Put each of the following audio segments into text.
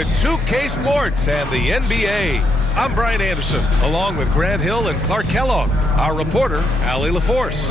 with 2K Sports and the NBA. I'm Brian Anderson, along with Grant Hill and Clark Kellogg. Our reporter, Allie LaForce.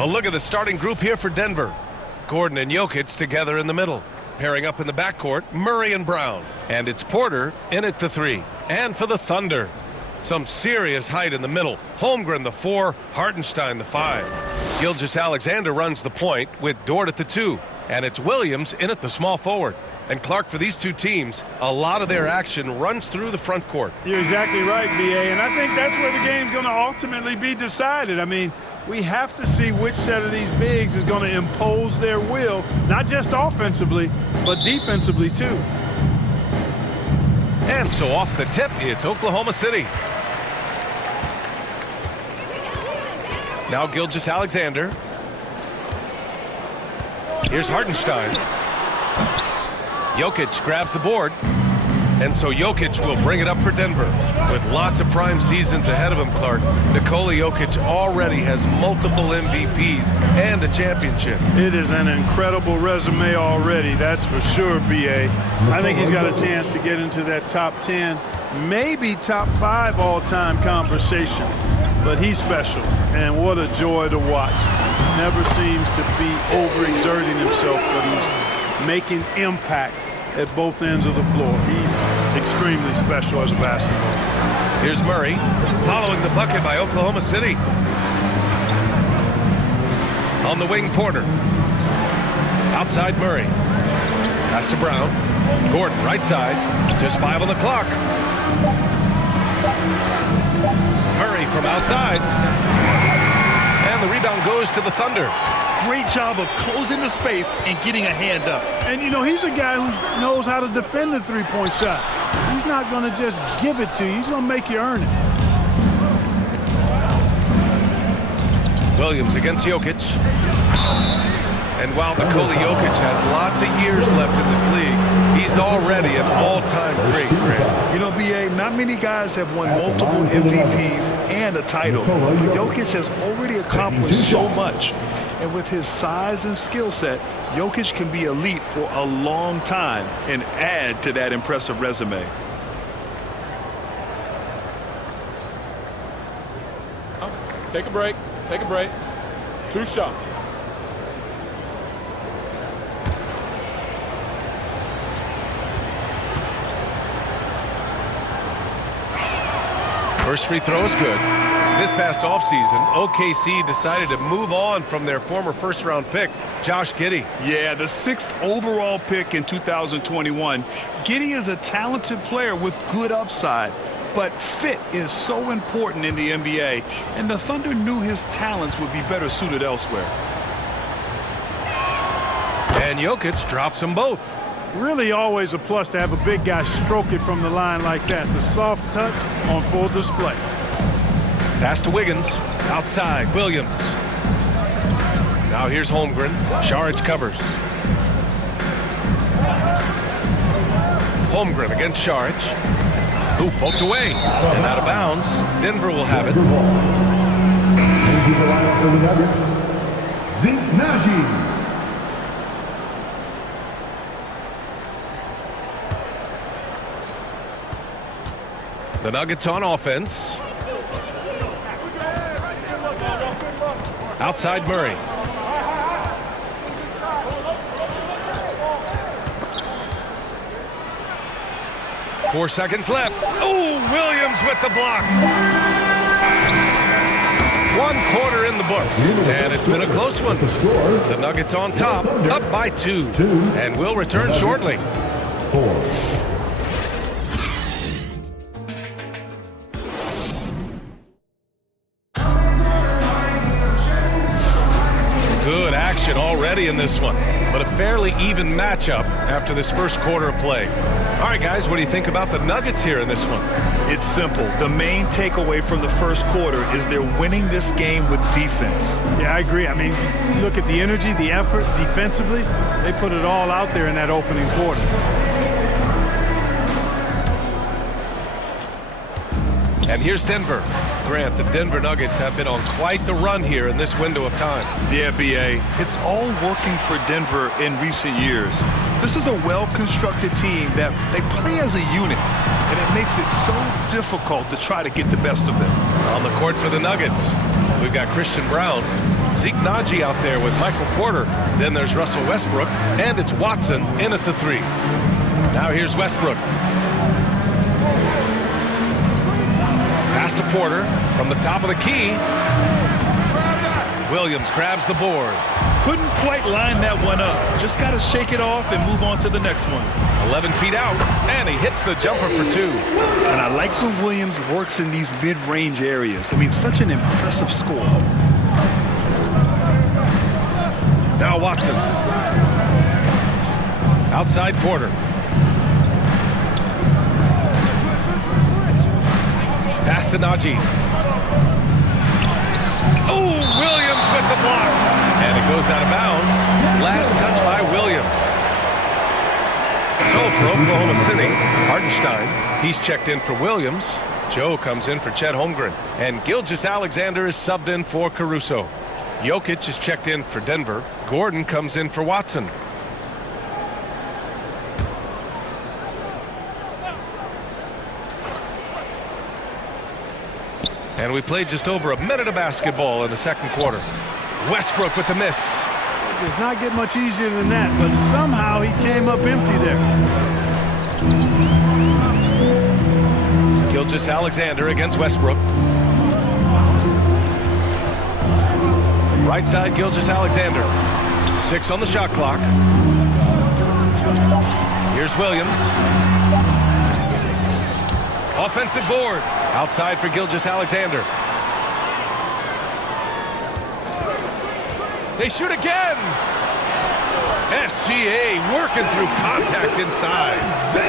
A look at the starting group here for Denver. Gordon and Jokic together in the middle. Pairing up in the backcourt, Murray and Brown. And it's Porter in at the 3. And for the Thunder, some serious height in the middle. Holmgren the 4, Hartenstein the 5. Gilgeous-Alexander runs the point with Dort at the 2. And it's Williams in at the small forward. And Clark, for these two teams, a lot of their action runs through the front court. You're exactly right, B.A., and I think that's where the game's going to ultimately be decided. I mean, we have to see which set of these bigs is going to impose their will, not just offensively, but defensively, too. And so off the tip, it's Oklahoma City. Now Gilgeous-Alexander. Here's Hartenstein. Jokic grabs the board, and so Jokic will bring it up for Denver. With lots of prime seasons ahead of him, Clark, Nikola Jokic already has multiple MVPs and a championship. It is an incredible resume already, that's for sure, B.A. I think he's got a chance to get into that top 10, maybe top 5 all-time conversation. But he's special, and what a joy to watch. Never seems to be overexerting himself, but he's making impact at both ends of the floor. He's extremely special as a basketball. Here's Murray, following the bucket by Oklahoma City. On the wing, Porter. Outside Murray. Pass to Brown. Gordon, right side. Just 5 on the clock. Murray from outside. And the rebound goes to the Thunder. Great job of closing the space and getting a hand up. And, you know, he's a guy who knows how to defend the three-point shot. He's not going to just give it to you. He's going to make you earn it. Williams against Jokic. And while Nikola Jokic has lots of years left in this league, he's already an all-time great. You know, B.A., not many guys have won multiple MVPs and a title. Jokic has already accomplished so much. And with his size and skill set, Jokic can be elite for a long time and add to that impressive resume. Take a break. Take a break. 2 shots. First free throw is good. This past offseason, OKC decided to move on from their former first-round pick, Josh Giddey. Yeah, the 6th overall pick in 2021. Giddey is a talented player with good upside, but fit is so important in the NBA, and the Thunder knew his talents would be better suited elsewhere. And Jokic drops them both. Really always a plus to have a big guy stroke it from the line like that. The soft touch on full display. Pass to Wiggins. Outside, Williams. Now here's Holmgren. Saric covers. Holmgren against Saric. Who poked away. And out of bounds. Denver will have it. Into the lineup for the Nuggets, Nagy. The Nuggets on offense. Outside Murray. Four seconds left. Oh, Williams with the block. 1 quarter in the books, and it's been a close one. The Nuggets on top, up by 2, and will return shortly. 4. Good action already in this one, but a fairly even matchup after this first quarter of play. All right, guys, what do you think about the Nuggets here in this one? It's simple. The main takeaway from the first quarter is they're winning this game with defense. Yeah, I agree. I mean, look at the energy, the effort defensively. They put it all out there in that opening quarter. And here's Denver. Grant, the Denver Nuggets have been on quite the run here in this window of time. Yeah, B.A. It's all working for Denver in recent years. This is a well-constructed team that they play as a unit, and it makes it so difficult to try to get the best of them. On the court for the Nuggets, we've got Christian Brown, Zeke Nagy out there with Michael Porter. Then there's Russell Westbrook, and it's Watson in at the 3. Now here's Westbrook. Pass to Porter from the top of the key. Williams grabs the board. Couldn't quite line that one up. Just got to shake it off and move on to the next one. 11 feet out, and he hits the jumper for 2. And I like when Williams works in these mid-range areas. I mean, such an impressive score. Now Watson. Outside Porter. Pass to Nagy. Oh, Williams with the block. And it goes out of bounds. Last touch by Williams. So for Oklahoma City, Hartenstein, he's checked in for Williams. Joe comes in for Chet Holmgren. And Gilgeous-Alexander is subbed in for Caruso. Jokic is checked in for Denver. Gordon comes in for Watson. And we played just over a minute of basketball in the second quarter. Westbrook with the miss. It does not get much easier than that, but somehow he came up empty there. Gilgeous-Alexander against Westbrook. Right side, Gilgeous-Alexander. 6 on the shot clock. Here's Williams. Offensive board. Outside for Gilgeous-Alexander. They shoot again. SGA working through contact inside.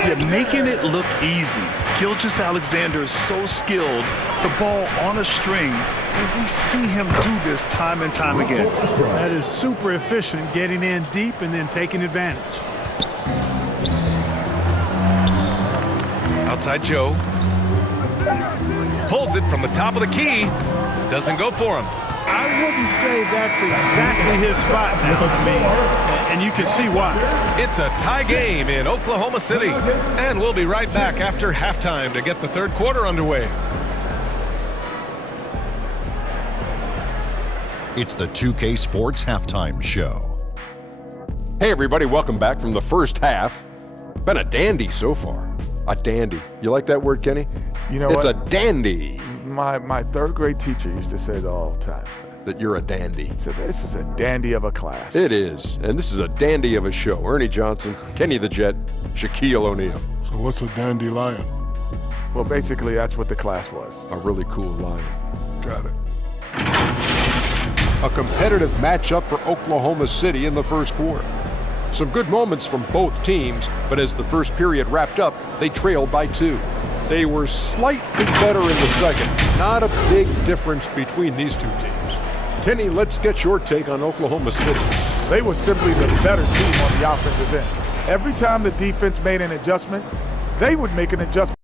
You're making it look easy. Gilgeous-Alexander is so skilled. The ball on a string, and we see him do this time and time again. That is super efficient, getting in deep and then taking advantage. Outside Joe. Pulls it from the top of the key. Doesn't go for him. I wouldn't say that's exactly his spot now, and you can see why. It's a tie game in Oklahoma City. And we'll be right back after halftime to get the third quarter underway. It's the 2K Sports Halftime Show. Hey everybody, welcome back from the first half. Been a dandy so far. A dandy. You like that word, Kenny? You know it's what? a dandy. My third grade teacher used to say that all the time. That you're a dandy. He said, this is a dandy of a class. It is. And this is a dandy of a show. Ernie Johnson, Kenny the Jet, Shaquille O'Neal. So what's a dandelion? Well, basically, that's what the class was. A really cool line. Got it. A competitive matchup for Oklahoma City in the first quarter. Some good moments from both teams, but as the first period wrapped up, they trailed by 2. They were slightly better in the second. Not a big difference between these two teams. Kenny, let's get your take on Oklahoma City. They were simply the better team on the offensive end. Every time the defense made an adjustment, they would make an adjustment.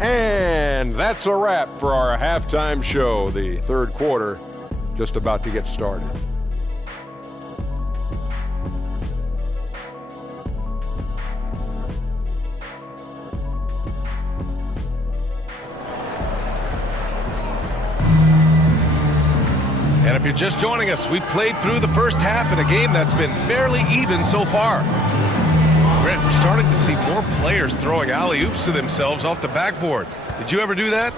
And that's a wrap for our halftime show. The third quarter just about to get started. And if you're just joining us, we played through the first half in a game that's been fairly even so far. Brent, we're starting to see more players throwing alley-oops to themselves off the backboard. Did you ever do that?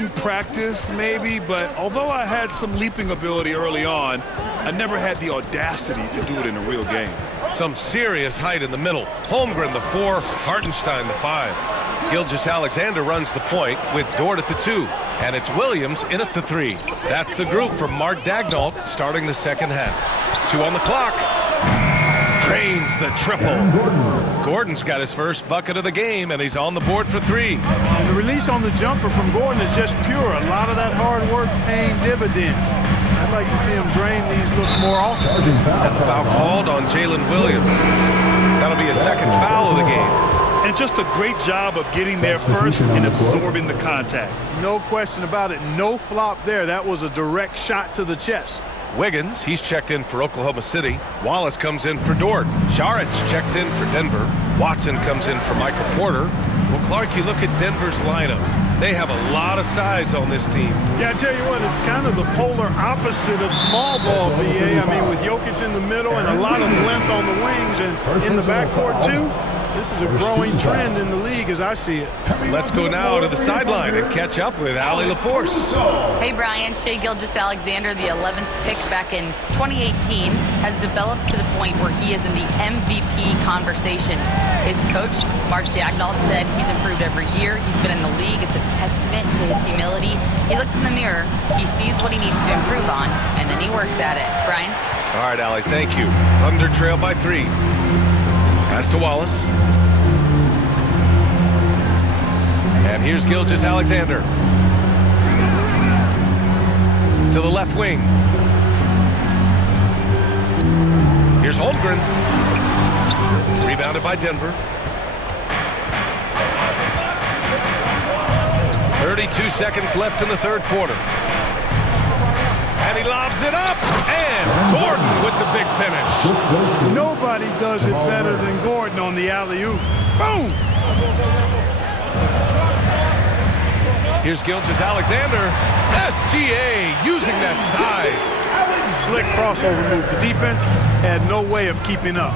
In practice, maybe, but although I had some leaping ability early on, I never had the audacity to do it in a real game. Some serious height in the middle. Holmgren, the 4, Hartenstein, the 5. Gilgeous-Alexander runs the point with Dort at the 2. And it's Williams in at the 3. That's the group from Mark Daignault starting the second half. 2 on the clock. Drains the triple. Gordon's got his first bucket of the game, and he's on the board for 3. The release on the jumper from Gordon is just pure. A lot of that hard work paying dividends. I'd like to see him drain these looks more often. And the foul called on Jalen Williams. That'll be a second foul of the game. And just a great job of getting there first and absorbing the contact. No question about it. No flop there. That was a direct shot to the chest. Wiggins, he's checked in for Oklahoma City. Wallace comes in for Dort. Šarić checks in for Denver. Watson comes in for Michael Porter. Well, Clark, you look at Denver's lineups. They have a lot of size on this team. Yeah, I tell you what, it's kind of the polar opposite of small ball, BA. I mean, with Jokic in the middle and a lot of length on the wings and in the backcourt, too. This is a growing trend in the league as I see it. Let's go now to the sideline and catch up with Allie LaForce. Hey, Brian. Shai Gilgeous-Alexander, the 11th pick back in 2018, has developed to the point where he is in the MVP conversation. His coach, Mark Daignault, said he's improved every year. He's been in the league. It's a testament to his humility. He looks in the mirror, he sees what he needs to improve on, and then he works at it. Brian? All right, Allie, thank you. Thunder trail by 3. Pass to Wallace. And here's Gilgeous-Alexander. To the left wing. Here's Holmgren. Rebounded by Denver. 32 seconds left in the third quarter. And he lobs it up. And Gordon with the big finish. Nobody does it better than Gordon on the alley-oop. Boom! Here's Gilgeous-Alexander. SGA using that size. Slick crossover move. The defense had no way of keeping up.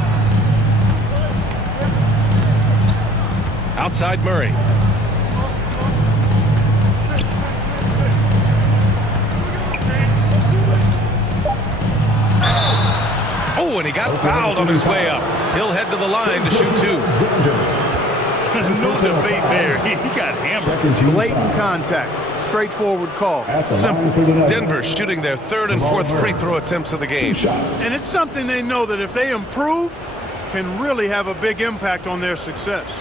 Outside Murray. Oh, and he got fouled on his way up. He'll head to the line to shoot 2. No debate there. He got hammered. Blatant contact. Straightforward call. Simple. Denver shooting their 3rd and 4th free throw attempts of the game. And it's something they know that if they improve, can really have a big impact on their success.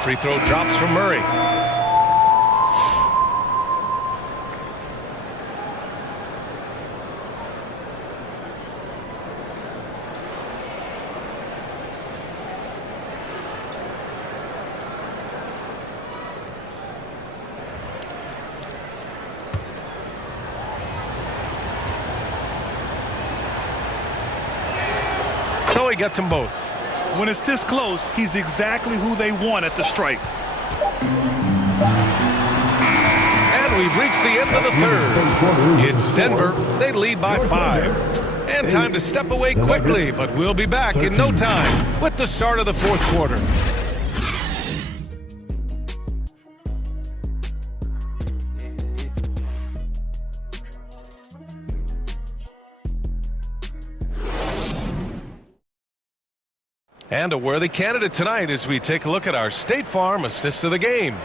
Free throw drops from Murray. So he gets them both. When it's this close, he's exactly who they want at the stripe. And we've reached the end of the third. It's Denver. They lead by 5. And time to step away quickly, but we'll be back in no time with the start of the fourth quarter. And a worthy candidate tonight as we take a look at our State Farm assist of the game.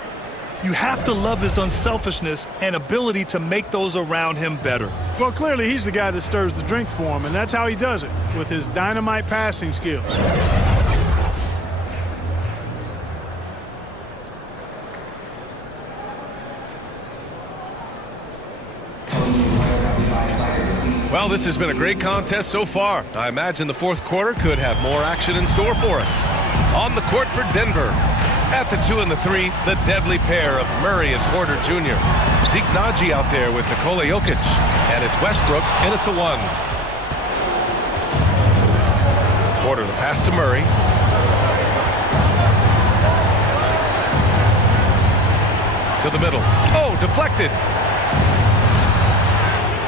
You have to love his unselfishness and ability to make those around him better. Well, clearly he's the guy that stirs the drink for him, and that's how he does it, with his dynamite passing skills. Well, this has been a great contest so far. I imagine the fourth quarter could have more action in store for us. On the court for Denver. At the 2 and the 3, the deadly pair of Murray and Porter Jr. Zeke Naji out there with Nikola Jokic. And it's Westbrook in at the 1. Porter the pass to Murray. To the middle. Oh, deflected.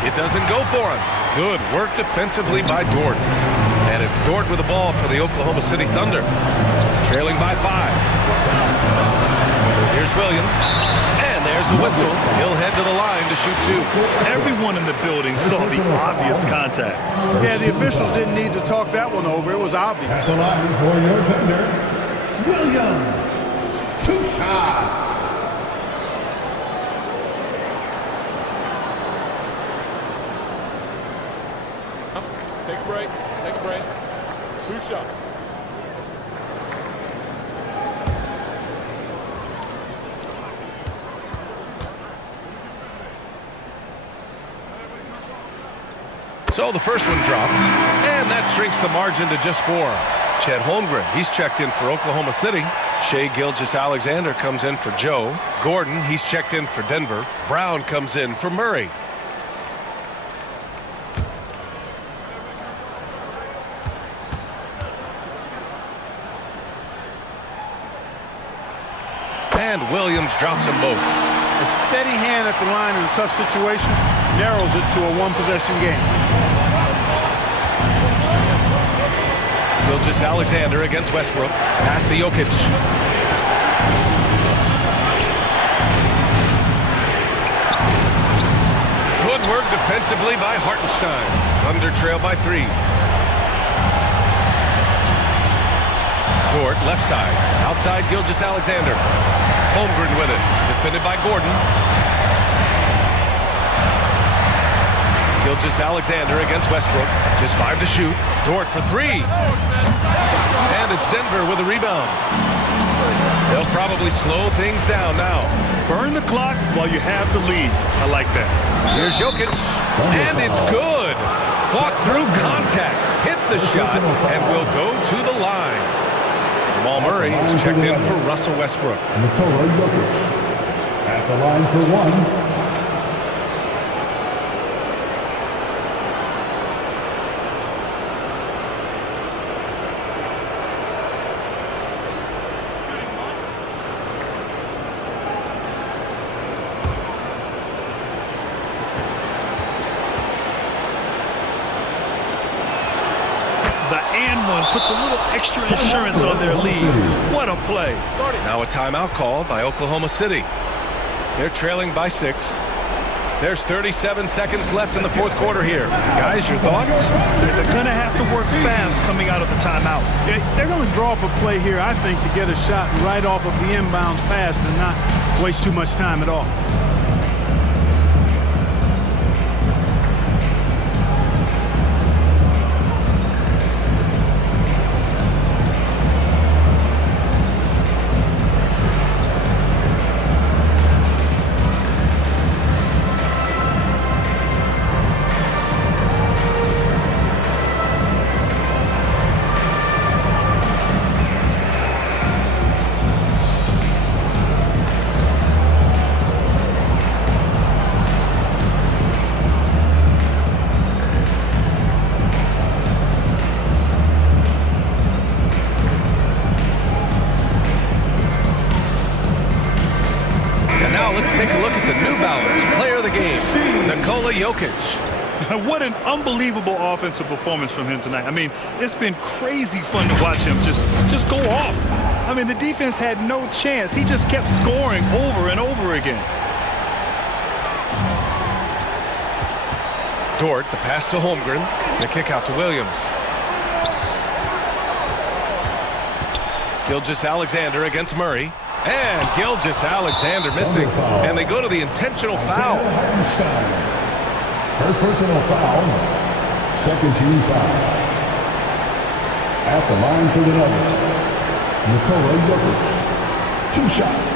It doesn't go for him. Good work defensively by Dort. And it's Dort with the ball for the Oklahoma City Thunder. Trailing by 5. Here's Williams. And there's a whistle. He'll head to the line to shoot 2. Everyone in the building saw the obvious contact. Yeah, the officials didn't need to talk that one over. It was obvious. At the line for your Thunder, Williams. 2 shots. Take a break. Take a break. 2 shots. So the first one drops, and that shrinks the margin to just 4. Chet Holmgren, he's checked in for Oklahoma City. Shai Gilgeous-Alexander comes in for Joe. Gordon, he's checked in for Denver. Brown comes in for Murray. And Williams drops them both. A steady hand at the line in a tough situation narrows it to a 1-possession game. Gilgeous-Alexander against Westbrook. Pass to Jokic. Good work defensively by Hartenstein. Thunder trail by 3. Dort, left side. Outside Gilgeous-Alexander. Holmgren with it. Defended by Gordon. Gilgeous-Alexander against Westbrook. Just 5 to shoot. Dort for 3. And it's Denver with a rebound. They'll probably slow things down now. Burn the clock while you have the lead. I like that. Here's Jokic. And it's good. Fought through contact. Hit the shot. And will go to the line. Jamal Murray is checked in for Russell Westbrook. Nikola Jokic. At the line for 1. The and one puts a little extra insurance on their lead. What a play. Now a timeout called by Oklahoma City. They're trailing by 6. There's 37 seconds left in the fourth quarter here. Guys, your thoughts? They're going to have to work fast coming out of the timeout. They're going to draw up a play here, I think, to get a shot right off of the inbounds pass and not waste too much time at all. let's take a look at the New Balance player of the game, Nikola Jokic. What an unbelievable offensive performance from him tonight. I mean, it's been crazy fun to watch him just go off. I mean, the defense had no chance. He just kept scoring over and over again. Dort, the pass to Holmgren, the kick out to Williams. Gilgeous-Alexander against Murray. And Gilgeous-Alexander missing. And they go to the intentional foul. First personal foul. Second team foul. At the line for the Nuggets, Nikola Jokic. 2 shots.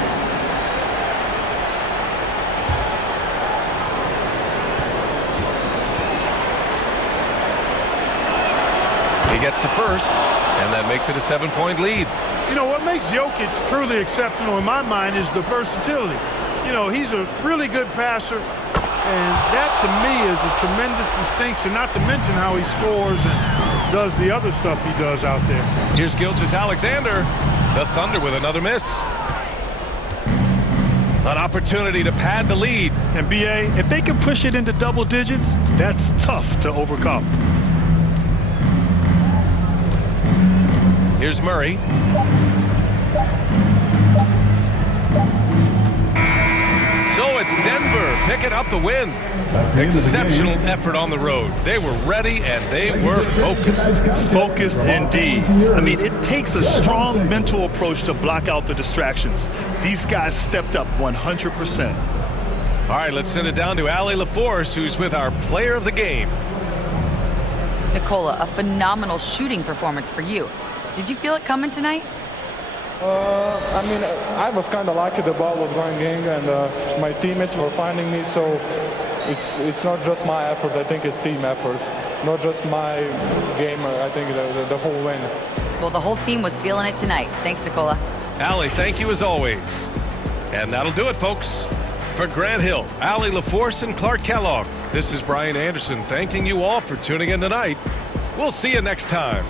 He gets the first, and that makes it a 7-point lead. You know, what makes Jokic truly exceptional in my mind is the versatility. You know, he's a really good passer, and that to me is a tremendous distinction, not to mention how he scores and does the other stuff he does out there. Here's Gilgeous-Alexander. The Thunder with another miss. An opportunity to pad the lead. And BA, if they can push it into double digits, that's tough to overcome. Here's Murray. So it's Denver picking up the win. Exceptional effort on the road. They were ready and they were focused. Focused indeed. I mean, it takes a strong mental approach to block out the distractions. These guys stepped up 100%. All right, let's send it down to Allie LaForce, who's with our player of the game. Nikola, a phenomenal shooting performance for you. Did you feel it coming tonight? I mean, I was kind of lucky the ball was going in, and my teammates were finding me, so it's not just my effort. I think it's team effort, not just my game. I think the whole win. Well, the whole team was feeling it tonight. Thanks, Nikola. Allie, thank you as always. And that'll do it, folks. For Grant Hill, Allie LaForce, and Clark Kellogg, this is Brian Anderson thanking you all for tuning in tonight. We'll see you next time.